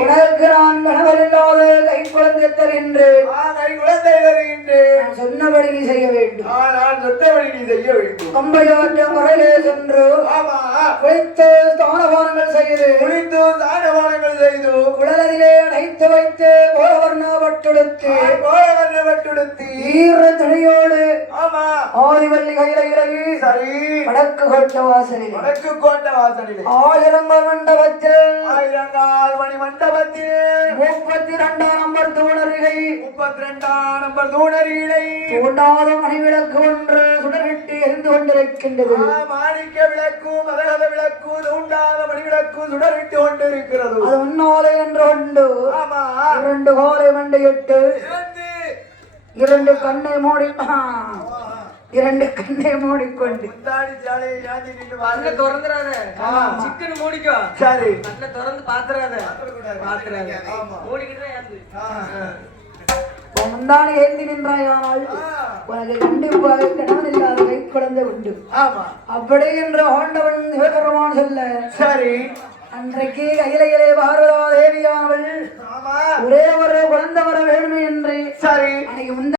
உனக்கு நான் கணவர் இல்லாத கை குழந்தை தருகின்றேன் சொன்னபடி நீ செய்ய வேண்டும் சொன்னபடி நீ செய்ய வேண்டும். கம்பையாற்ற முறையிலே சென்று குளித்து ஸ்தானபானங்கள் செய்து குளித்து தானவானங்கள் செய்து குழலிலே அணைத்து வைத்து கோலவர்ண பட்டெடுத்து கோலவர்ண வட்டுடுத்தி. ஈர துணியோடு ஆமா. ஆதிவள்ளி கையில இறங்கி சரி. வடக்கு கோட்ட வாசலில். வடக்கு கோட்டை வாசலிலே. ஆயிரங்கள் மண்டபத்தில் ஆயிரங்கால் மணி மண்டபத்தில் முப்பத்தி இரண்டாம் நம்பர் தூணருகை. முப்பத்தி ரெண்டாம் நம்பர் தூணரிகளை தூண்டாத மணிவிளக்கு ஒன்று சுடரிட்டு எரிந்து கொண்டிருக்கின்றது. மாணிக்க விளக்கு மரகத விளக்கு தூண்டாத மணி விளக்கு சுடரிட்டு கொண்டிருக்கிறது. அது முன்னாலே என்று உண்டு. ஆமா. இரண்டு கோலை மண்டையிட்டு இரண்டு. கண்ணை மூடி. இரண்டு கண்ணை மூடிக்கொண்டு. முந்தாடி சாலையை ஏந்தி நின்று கண்ணை வாங்க திறந்துடாத. சிக்கன் மூடிக்கோ. சரி. கண்ணை திறந்து பாத்துறாத. பாத்துறாத. மூடிக்கிட்டு தான் ஏந்து. நின்றாயானால். உனக்கு கண்டிப்பாக கணவன் இல்லாத கை குழந்தை உண்டு. ஆமா. அப்படி என்று ஆண்டவன் சிவபெருமான் சொல்ல சரி. அன்றைக்கு கையிலையிலே பார்வதா தேவியானவள் ஆமா. ஒரே ஒரு குழந்தை வர வேணுமே என்று சரி. அன்னைக்கு முந்த